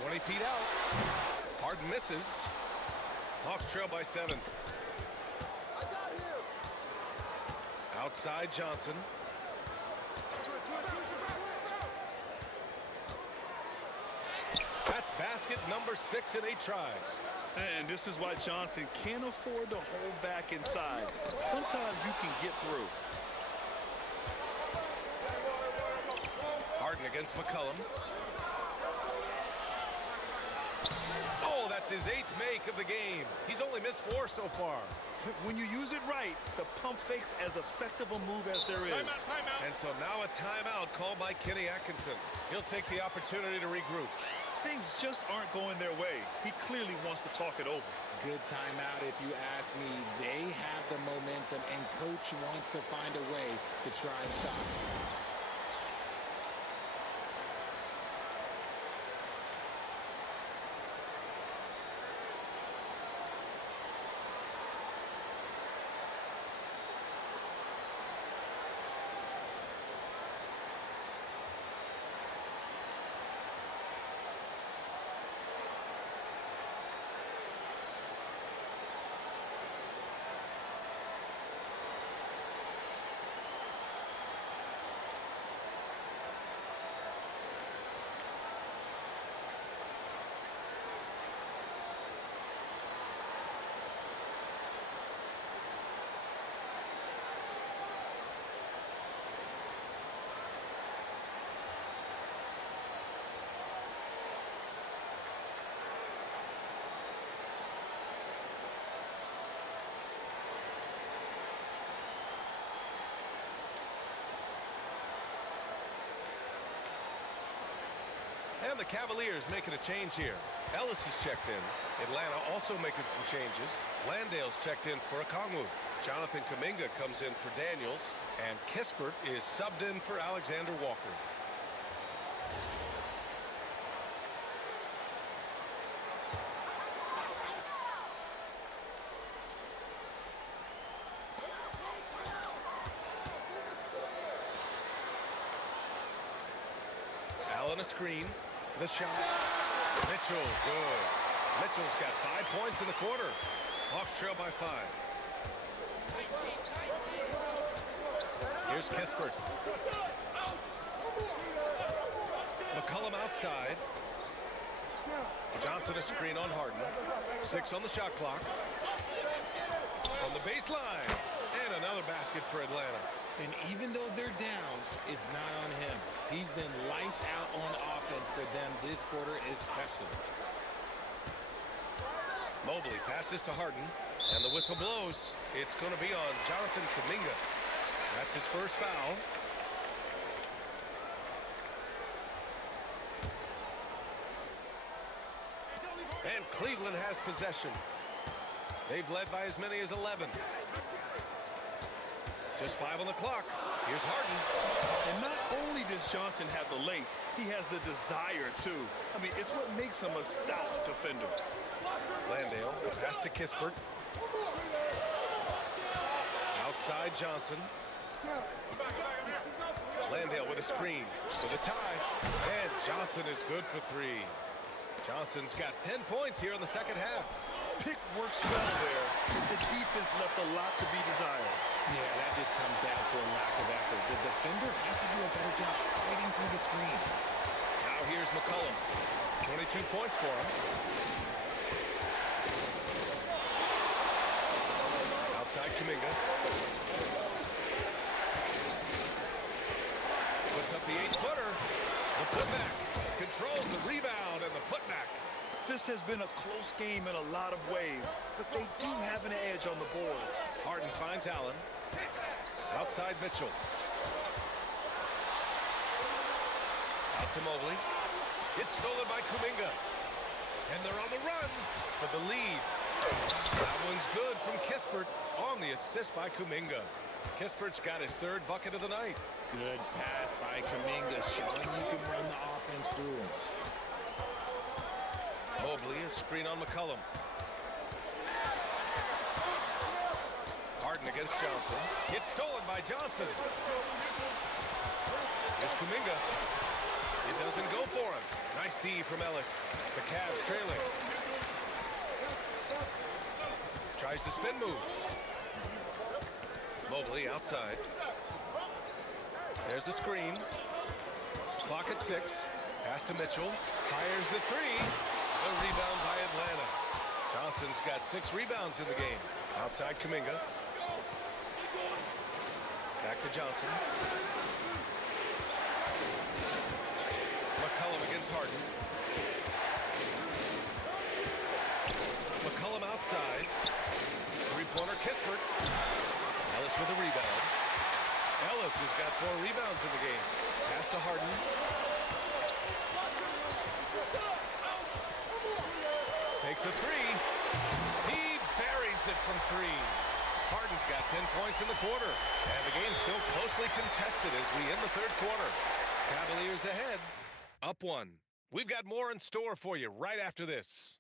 20 feet out. Harden misses. Hawks trail by 7. Outside Johnson. That's basket number 6 in 8 tries. And this is why Johnson can't afford to hold back inside. Sometimes you can get through. Harden against McCollum. That's his 8th make of the game. He's only missed 4 so far. When you use it right, the pump fake's as effective a move as there is. Timeout. And so now a timeout called by Kenny Atkinson. He'll take the opportunity to regroup. Things just aren't going their way. He clearly wants to talk it over. Good timeout if you ask me. They have the momentum, and coach wants to find a way to try and stop it. And the Cavaliers making a change here. Ellis is checked in. Atlanta also making some changes. Landale's checked in for Okongwu. Jonathan Kuminga comes in for Daniels. And Kispert is subbed in for Alexander Walker. Allen a screen. The shot. Mitchell, good. Mitchell's got 5 points in the quarter. Hawks trail by 5. Here's Kispert. McCollum outside. Johnson a screen on Harden. 6 on the shot clock. From the baseline. And another basket for Atlanta. And even though they're down, it's not on him. He's been lights out on offense for them this quarter especially. Mobley passes to Harden, and the whistle blows. It's going to be on Jonathan Kuminga. That's his first foul. And Cleveland has possession. They've led by as many as 11. Just 5 on the clock. Here's Harden. And not only does Johnson have the length, he has the desire, too. I mean, it's what makes him a stout defender. Landale, the pass to Kispert. Outside Johnson. Landale with a screen. For the tie. And Johnson is good for 3. Johnson's got 10 points here in the second half. Pick works well there. The defense left a lot to be desired. Yeah, that just comes down to a lack of effort. The defender has to do a better job fighting through the screen. Now here's McCollum. 22 points for him. Outside Kuminga. Puts up the 8-footer. The putback. Controls the rebound and the putback. This has been a close game in a lot of ways, but they do have an edge on the boards. Harden finds Allen. Outside Mitchell. Out to Mobley. It's stolen by Kuminga. And they're on the run for the lead. That one's good from Kispert on the assist by Kuminga. Kispert's got his 3rd bucket of the night. Good pass by Kuminga, showing you can run the offense through him. Mobley, a screen on McCollum. Harden against Johnson. It's stolen by Johnson. Here's Kuminga. It doesn't go for him. Nice D from Ellis. The Cavs trailing. Tries the spin move. Mobley outside. There's a screen. Clock at 6. Pass to Mitchell. Fires the 3. The rebound by Atlanta. Johnson's got 6 rebounds in the game. Outside Kuminga. Back to Johnson. McCollum against Harden. Harden. Takes a three. He buries it from three. Harden's got 10 points in the quarter. And the game's still closely contested as we end the third quarter. Cavaliers ahead, up one. We've got more in store for you right after this.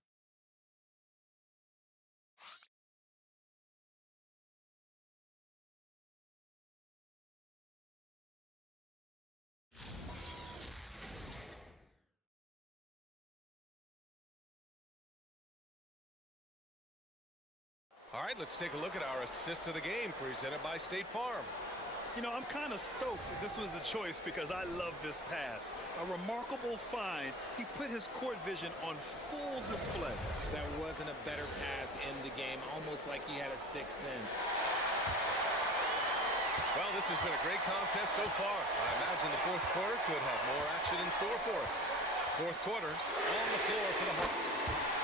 All right, let's take a look at our assist of the game presented by State Farm. You know, I'm kind of stoked that this was a choice because I love this pass. A remarkable find. He put his court vision on full display. That wasn't a better pass in the game, almost like he had a sixth sense. Well, this has been a great contest so far. I imagine the fourth quarter could have more action in store for us. Fourth quarter on the floor for the Hawks.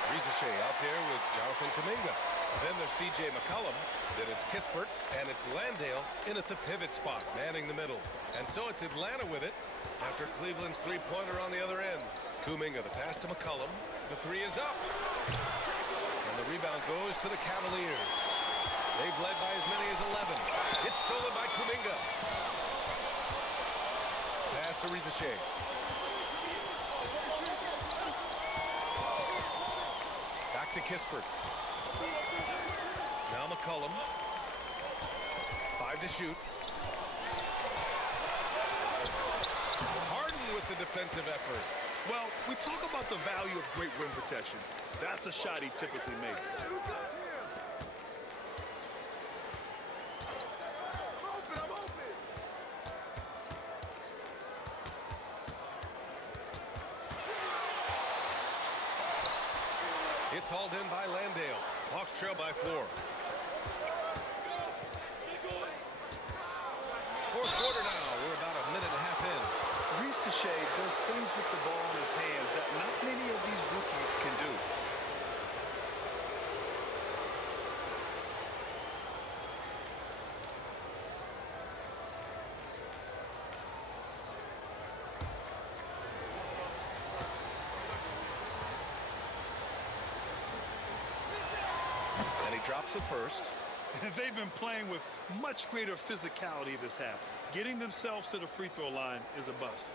Riza out there with Jonathan Kuminga. Then there's C.J. McCollum. Then it's Kispert, and it's Landale in at the pivot spot, manning the middle. And so it's Atlanta with it after Cleveland's three-pointer on the other end. Kuminga, the pass to McCollum. The three is up. And the rebound goes to the Cavaliers. They've led by as many as 11. It's stolen by Kuminga. Pass to Riza. Back to Kispert. Now McCollum. 5 to shoot. Harden with the defensive effort. Well, we talk about the value of great rim protection. That's a shot he typically makes. It's hauled in by Landale. Hawks trail by 4. Fourth quarter now. We're about a minute and a half in. Riza does things with the ball in his hands that not many of these rookies can do. And he drops it first. They've been playing with much greater physicality this half. Getting themselves to the free throw line is a bust.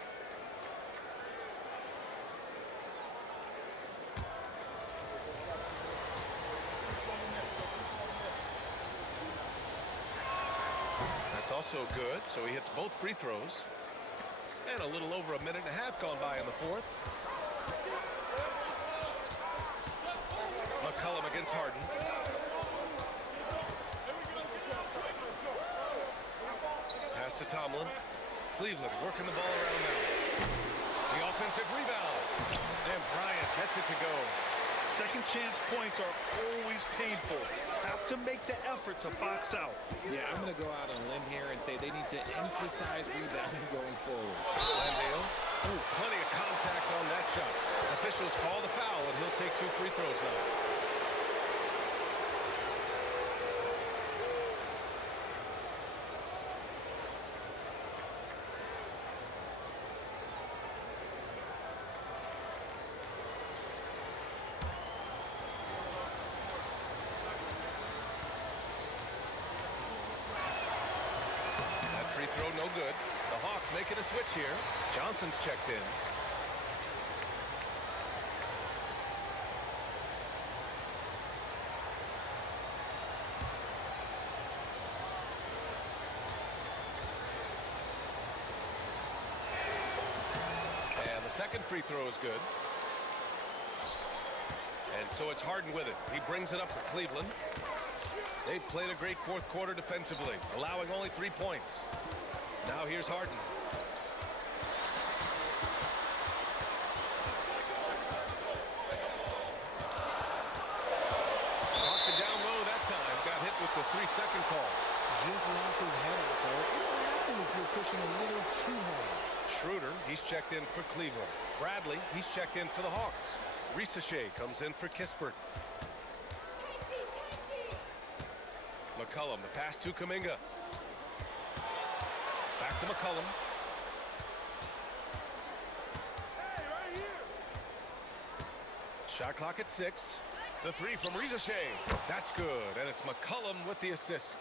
That's also good, so he hits both free throws. And a little over a minute and a half gone by in the fourth. McCollum against Harden. Pass to Tomlin. Cleveland working the ball around now. The offensive rebound. And Bryant gets it to go. Second chance points are always painful. Have to make the effort to box out. Yeah, I'm going to go out on a limb here and say they need to emphasize rebounding going forward. Landale. Ooh, plenty of contact on that shot. Officials call the foul, and he'll take 2 free throws now. Free throw no good. The Hawks making a switch here. Johnson's checked in. And the second free throw is good. And so it's Harden with it. He brings it up for Cleveland. They've played a great fourth quarter defensively, allowing only 3 points. Now here's Harden. Marked it down low that time. Got hit with the 3-second call. Just lost his head out there. It'll happen if you're pushing a little too hard. Schroeder, He's checked in for Cleveland. Bradley, he's checked in for the Hawks. Riza comes in for Kispert. McCollum, the pass to Kuminga. Back to McCollum. Shot clock at 6. The three from Shea. That's good, and it's McCollum with the assist.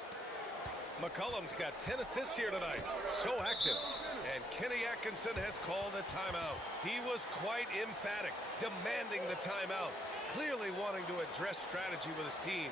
McCollum's got 10 assists here tonight. So active. And Kenny Atkinson has called a timeout. He was quite emphatic, demanding the timeout, clearly wanting to address strategy with his team.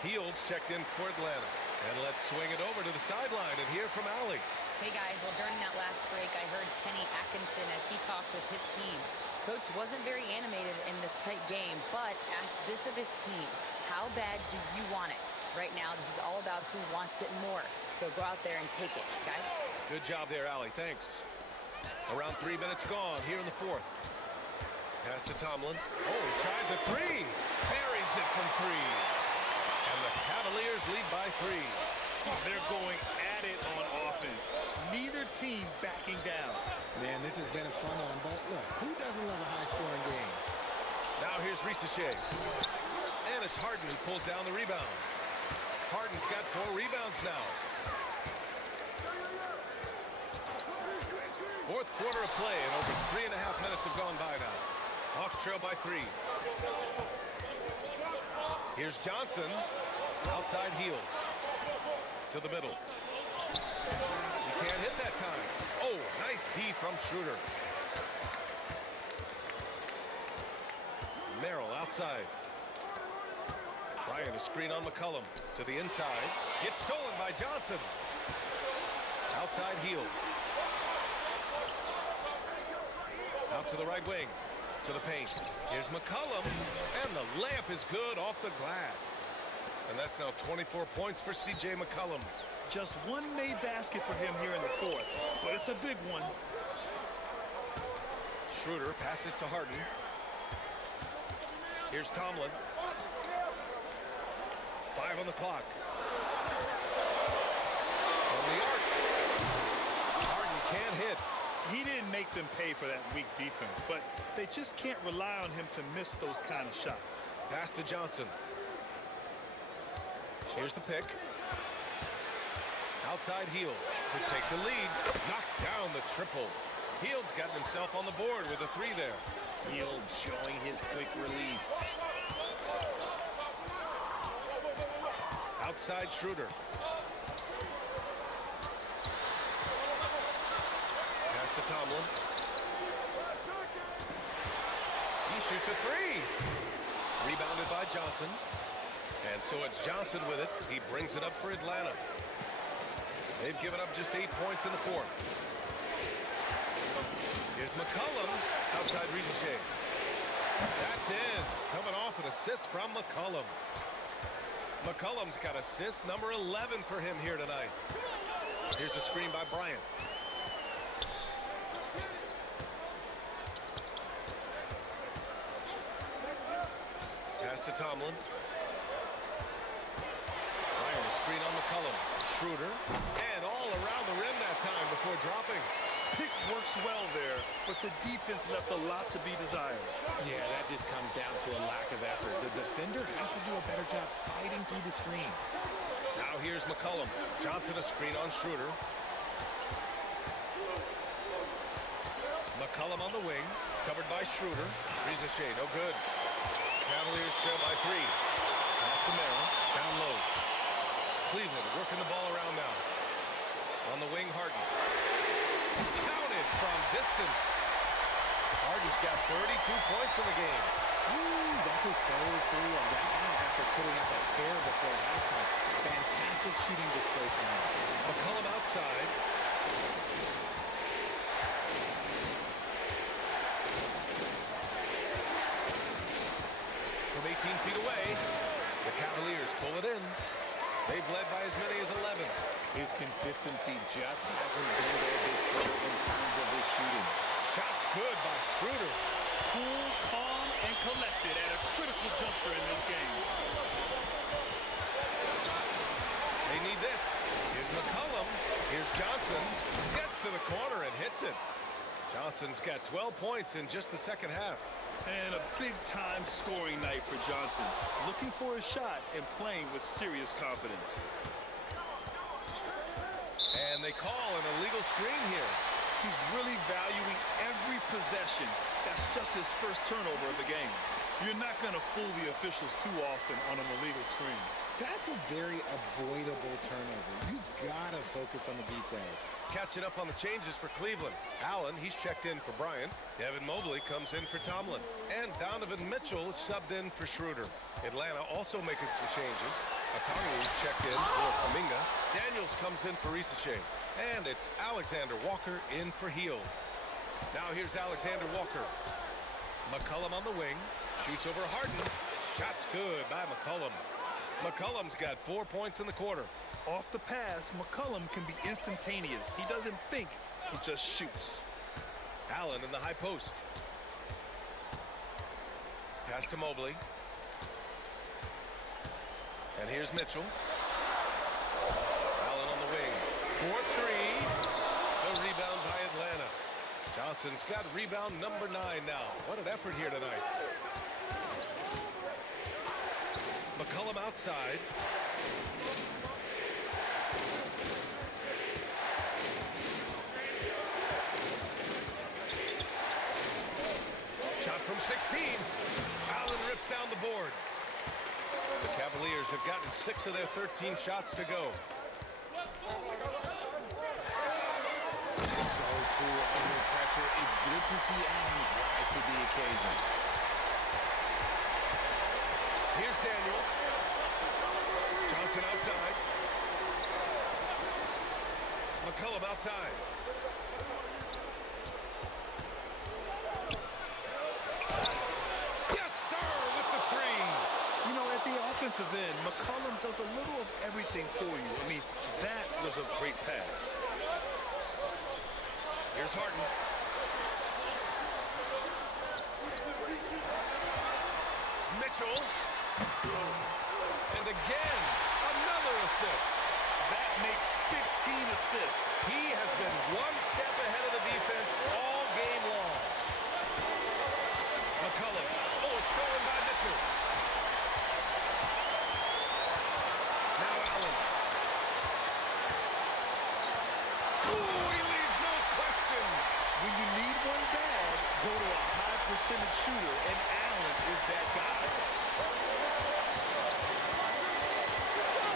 Fields checked in for Atlanta. And let's swing it over to the sideline and hear from Allie. Hey guys, well during that last break I heard Kenny Atkinson as he talked with his team. Coach wasn't very animated in this tight game, but asked this of his team: how bad do you want it? Right now this is all about who wants it more. So go out there and take it, guys. Good job there, Allie. Thanks. Around 3 minutes gone here in the fourth. Pass to Tomlin. Oh, he tries a three. Buries it from 3. And the Cavaliers lead by 3. They're going at it on offense. Neither team backing down. Man, this has been a fun one, but look, who doesn't love a high-scoring game? Now here's Shea. And it's Harden who pulls down the rebound. Harden's got 4 rebounds now. Fourth quarter of play, and over 3.5 minutes have gone by now. Hawks trail by 3. Here's Johnson. Outside heel. To the middle. He can't hit that time. Oh, nice D from Schroeder. Merrill outside. Bryant a screen on McCollum. To the inside. Gets stolen by Johnson. Outside heel. Out to the right wing. To the paint. Here's McCollum. And the layup is good off the glass. And that's now 24 points for C.J. McCollum. Just one made basket for him here in the fourth, but it's a big one. Schroeder passes to Harden. Here's Tomlin. 5 on the clock. From the arc. Harden can't hit. He didn't make them pay for that weak defense, but they just can't rely on him to miss those kind of shots. Pass to Johnson. Here's the pick. Outside heel to take the lead. Knocks down the triple. Hield's gotten himself on the board with a 3 there. Hield showing his quick release. Outside Schroeder. Pass to Tomlin. He shoots a 3. Rebounded by Johnson. And so it's Johnson with it. He brings it up for Atlanta. They've given up just 8 points in the fourth. Here's McCollum outside Shea. That's in. Coming off an assist from McCollum. McCollum's got assist number 11 for him here tonight. Here's a screen by Bryant. Pass to Tomlin. Bryant a screen on McCollum. Schroeder. And all around the rim that time before dropping. Pick works well there, but the defense left a lot to be desired. Yeah, that just comes down to a lack of effort. The defender has to do a better job fighting through the screen. Now here's McCollum. Johnson a screen on Schroeder. McCollum on the wing. Covered by Schroeder. Shea, no good. Cavaliers trail by 3. Pass to Merrill. Down low. Cleveland working the ball around now. On the wing, Harden. Counted from distance. Harden's got 32 points in the game. Ooh, that's his third three of the half after putting up a pair before halftime. Fantastic shooting display from him. McCollum outside. From 18 feet away, the Cavaliers pull it in. They've led by as many as 11. His consistency just hasn't been there this quarter in terms of his shooting. Shots good by Schroeder. Cool, calm, and collected at a critical juncture in this game. They need this. Here's McCollum. Here's Johnson. Gets to the corner and hits it. Johnson's got 12 points in just the second half. And a big-time scoring night for Johnson. Looking for a shot and playing with serious confidence. And they call an illegal screen here. He's really valuing every possession. That's just his first turnover of the game. You're not going to fool the officials too often on an illegal screen. That's a very avoidable turnover. You gotta focus on the details. Catching up on the changes for Cleveland. Allen, he's checked in for Bryant. Evan Mobley comes in for Tomlin. And Donovan Mitchell is subbed in for Schroeder. Atlanta also making some changes. Okongwu's checked in for Kuminga. Daniels comes in for Risache. And it's Alexander Walker in for Hield. Now here's Alexander Walker. McCollum on the wing. Shoots over Harden. Shot's good by McCollum. McCollum's got 4 points in the quarter. Off the pass, McCollum can be instantaneous. He doesn't think, he just shoots. Allen in the high post. Pass to Mobley. And here's Mitchell. Allen on the wing. 4-3. The rebound by Atlanta. Johnson's got rebound number 9 now. What an effort here tonight. McCollum outside. Shot from 16. Allen rips down the board. The Cavaliers have gotten 6 of their 13 shots to go. So cool under pressure. It's good to see Allen rise to the occasion. Here's Daniels. Johnson outside. McCollum outside. Yes, sir, with the three. You know, at the offensive end, McCollum does a little of everything for you. I mean, that was a great pass. Here's Harden. Mitchell. And again, another assist. That makes 15 assists. He has been one step ahead of the defense all game long. McCollum. Oh, it's stolen by Mitchell. Now Allen. Ooh, he leaves no question. When you need one bad, go to a high percentage shooter, and Allen is that guy.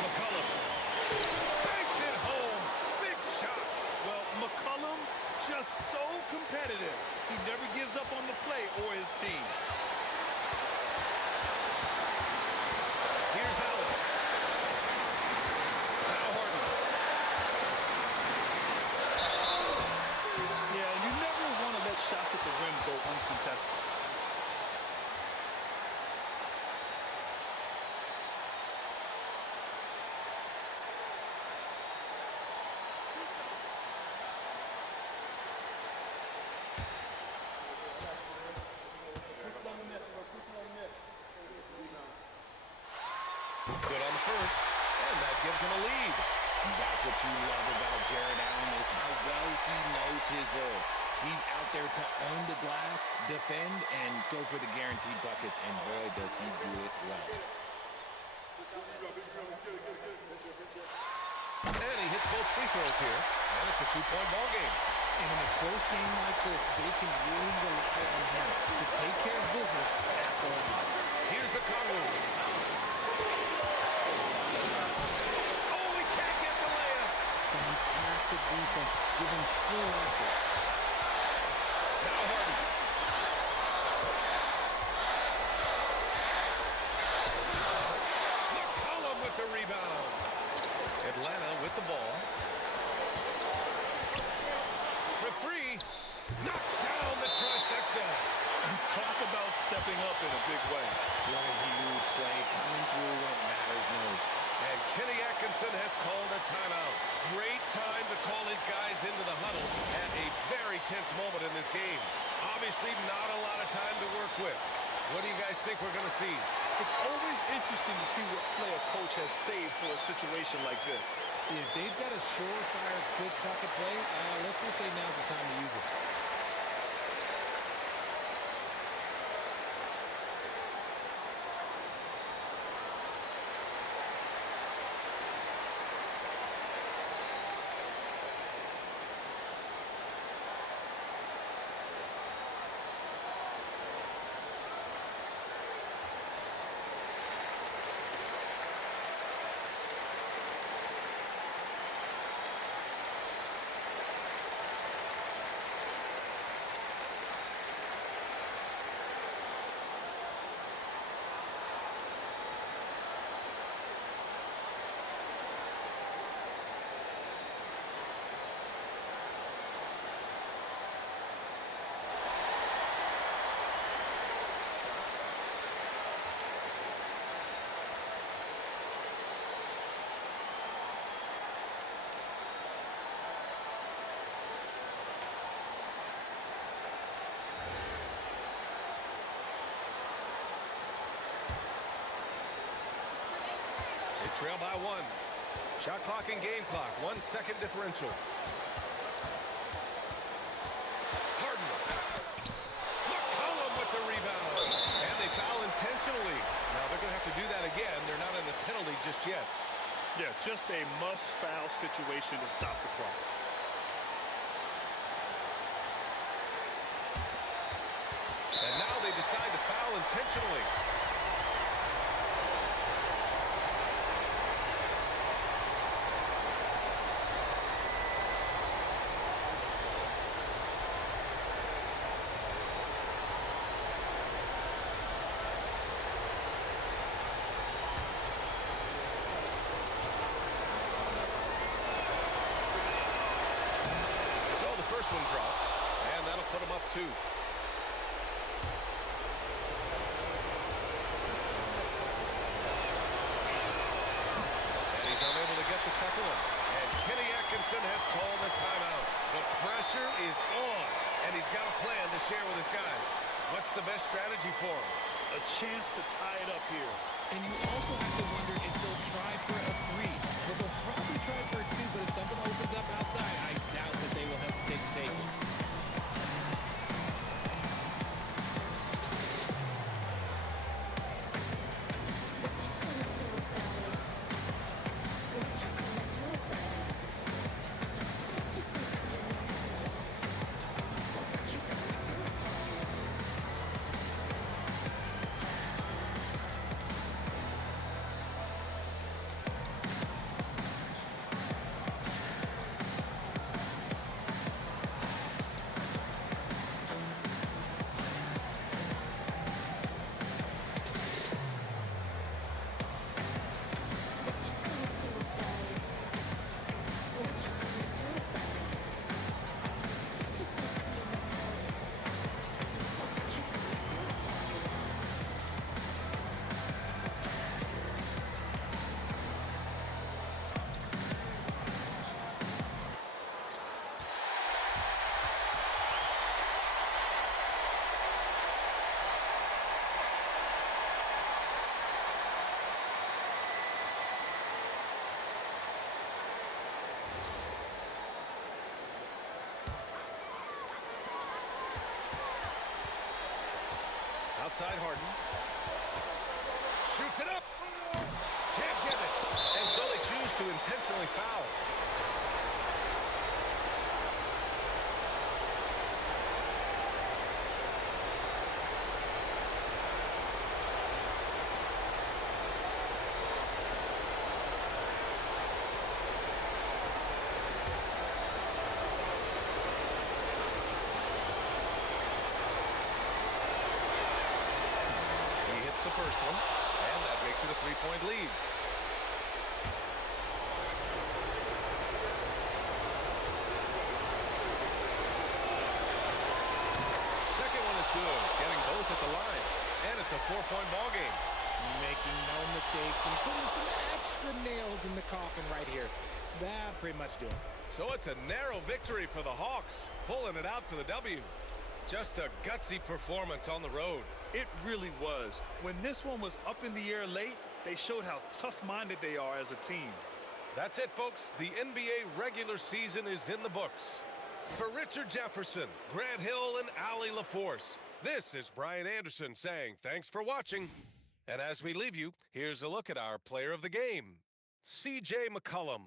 McCollum. Banks it home. Big shot. Well, McCollum, just so competitive. He never gives up on the play or his team. Here's Allen. Now Harden. Yeah, you never want to let shots at the rim go uncontested. Good on the first, and that gives him a lead. That's what you love about Jared Allen is how well he knows his role. He's out there to own the glass, defend, and go for the guaranteed buckets, and boy, does he do it well. And he hits both free throws here, and it's a 2-point ball game. And in a close game like this, they can really rely on him to take care of business at the line. Here's the Okongwu. Oh, he can't get the layup. Fantastic to defense, giving full effort. Now Harden. McCollum with the rebound. Atlanta with the ball. For three. Knocks down the trifecta. Talk about stepping up in a big way. What a huge play, coming through when it matters most. And Kenny Atkinson has called a timeout. Great time to call his guys into the huddle at a very tense moment in this game. Obviously not a lot of time to work with. What do you guys think we're going to see? It's always interesting to see what play a coach has saved for a situation like this. If they've got a surefire, quick pocket play, let's just say now's the time to use it. Trail by one. Shot clock and game clock. 1 second differential. Harden. McCollum with the rebound. And they foul intentionally. Now they're going to have to do that again. They're not in the penalty just yet. Yeah, just a must-foul situation to stop the clock. And now they decide to foul intentionally. First one drops, and that'll put him up 2. And he's unable to get the second one. And Kenny Atkinson has called a timeout. The pressure is on, and he's got a plan to share with his guys. What's the best strategy for him? A chance to tie it up here. And you also have to wonder if they'll try for a 3. Well, they'll probably try for a 2, but if something opens up outside, I doubt that they will hesitate to take it. Outside Harden. Shoots it up. Can't get it. And so they choose to intentionally foul. it a three-point lead. Second one is good, getting both at the line. And it's a four-point ball game. Making no mistakes and putting some extra nails in the coffin right here. That pretty much do it. So it's a narrow victory for the Hawks, pulling it out for the W. Just a gutsy performance on the road. It really was. When this one was up in the air late, they showed how tough-minded they are as a team. That's it, folks. The NBA regular season is in the books. For Richard Jefferson, Grant Hill, and Allie LaForce, this is Brian Anderson saying thanks for watching. And as we leave you, here's a look at our player of the game, C.J. McCollum.